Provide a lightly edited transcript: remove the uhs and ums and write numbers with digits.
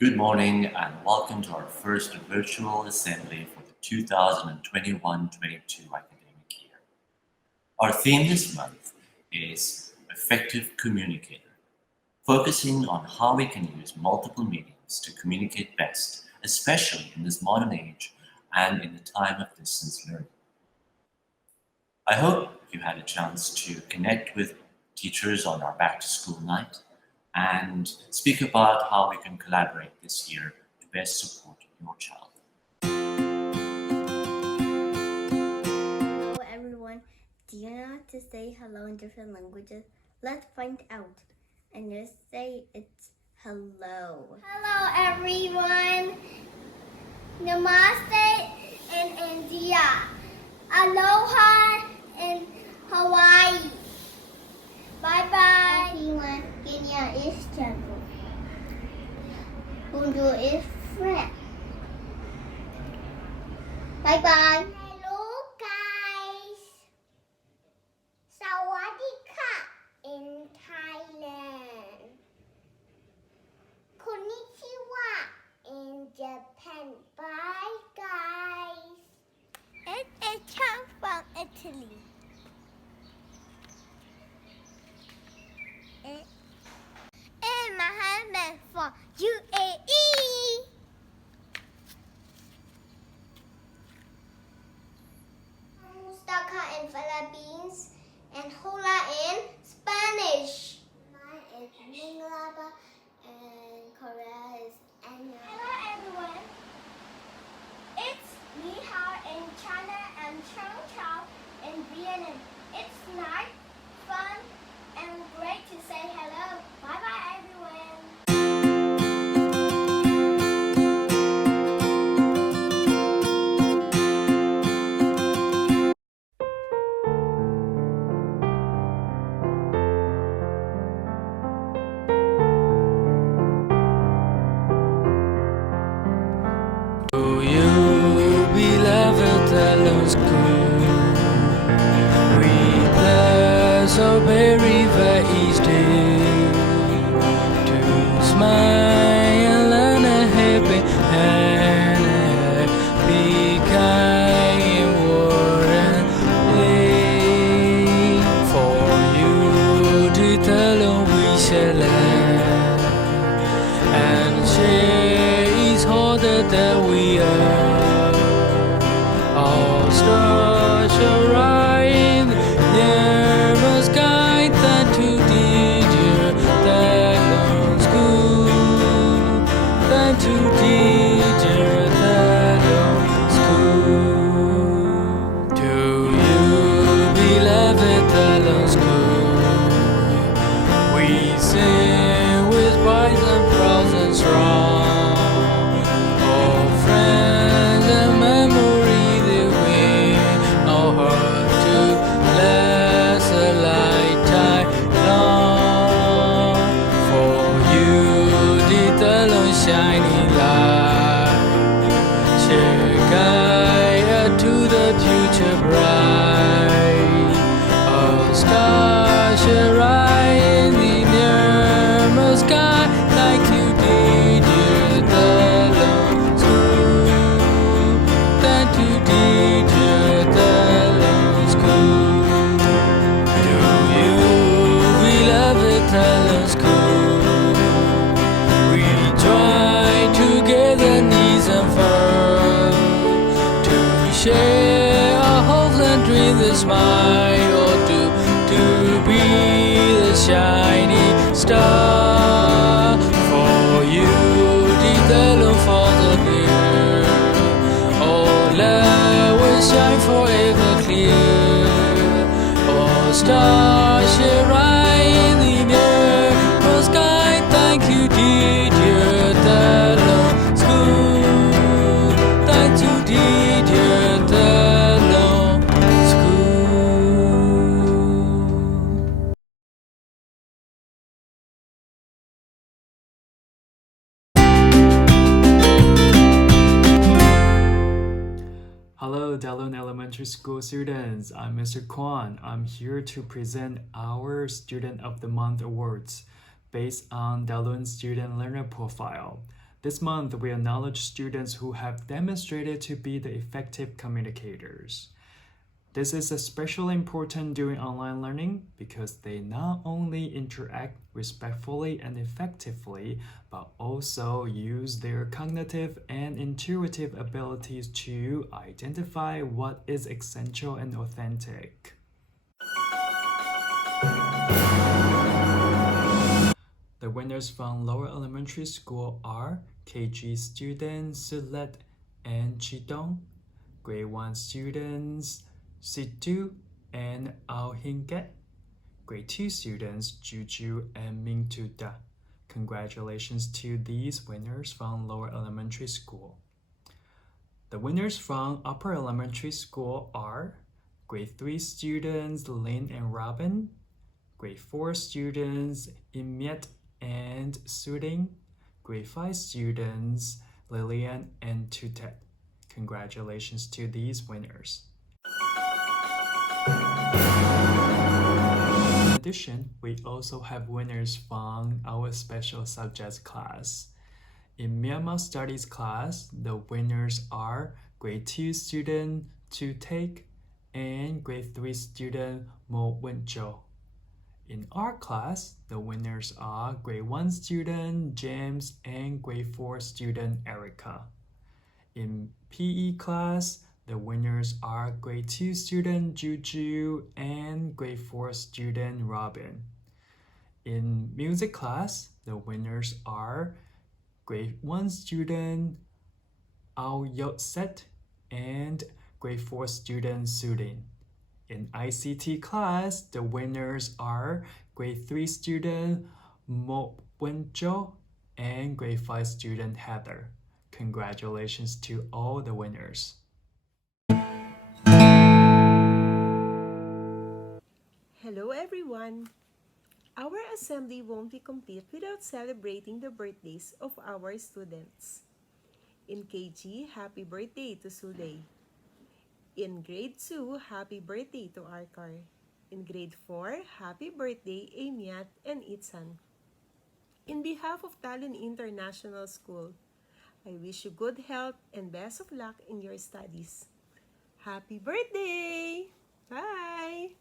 Good morning and welcome to our first virtual assembly for the 2021-22 academic year. Our theme this month is Effective Communicator, focusing on how we can use multiple mediums to communicate best, especially in this modern age and in the time of distance learning. I hope you had a chance to connect with teachers on our back to school night and speak about how we can collaborate this year to best support your child. Hello everyone. Do you know how to say hello in different languages? Let's find out. And you say it's hello. Hello everyone. Namaste in India. Aloha in Hawaii. Bye bye. Everyone, Kenya is Jammu. Bonjour is French. Bye bye. Hello guys. Sawadika in Thailand. Konnichiwa in Japan. Bye guys. It's come from Italy. And Mohammed from UAE. Mustaka in Philippines and Hola in Spanish. Mine is Minglaba and Korea is Anya. Hello everyone. It's Ni Hao in China and Chang Chao in Vietnam. It's nice, fun, and great to say hello. Bye bye everyone. To you, beloved Thalun School, we bless our very each day to smile and a happy and be kind in word and play. For you, dear Thalun, we shall learn and share is harder than we are. All stars shall rise, never sky that to teacher that long school, that to teacher that long school. To you, beloved Thalun school, we sing with pride and proud and strong. Oh, friends and memory that we know how to last a lifetime long. For you, the Thalun shining light, shall guide to the future bright. A star shall rise in the near sky like you did, dear Thalun school. That you did, dear Thalun school. Do you, beloved Thalun school? We try together, knees and firm, to share our hopes and dreams, a smile or to be the shining star. For you, the Thalun for the clear. Oh, love will shine forever clear. Oh, stars shall rise in the air. Sky, thank you, dear Thalun school. Thank you, dear Thalun school. Hello, Thalun Elementary School students. I'm Mr. Kwan. I'm here to present our Student of the Month awards based on Thalun student learner profile. This month, we acknowledge students who have demonstrated to be the effective communicators. This is especially important during online learning because they not only interact respectfully and effectively, but also use their cognitive and intuitive abilities to identify what is essential and authentic. The winners from Lower Elementary School are KG students Sulet and Chidong, Grade 1 students Situ and Ao Hinget, Grade 2 students Juju and Mingtuda. Congratulations to these winners from Lower Elementary School. The winners from Upper Elementary School are Grade 3 students Lin and Robin, Grade 4 students Imiet and Suding, Grade 5 students Lillian and Tutet. Congratulations to these winners. In addition, we also have winners from our special subjects class. In Myanmar Studies class, the winners are Grade 2 student Tu Take and Grade 3 student Mo Wincho. In art class, the winners are Grade 1 student James and Grade 4 student Erica. In PE class, the winners are Grade 2 student Juju and Grade 4 student Robin. In music class, the winners are Grade 1 student Ao Yotset and Grade 4 student Sudin. In ICT class, the winners are Grade 3 student Mo Wenjo and Grade 5 student Heather. Congratulations to all the winners. Hello everyone! Our assembly won't be complete without celebrating the birthdays of our students. In KG, happy birthday to Sulay. In grade 2, happy birthday to Arkar. In grade 4, happy birthday Amiat and Itsan. In behalf of Thalun International School, I wish you good health and best of luck in your studies. Happy birthday! Bye!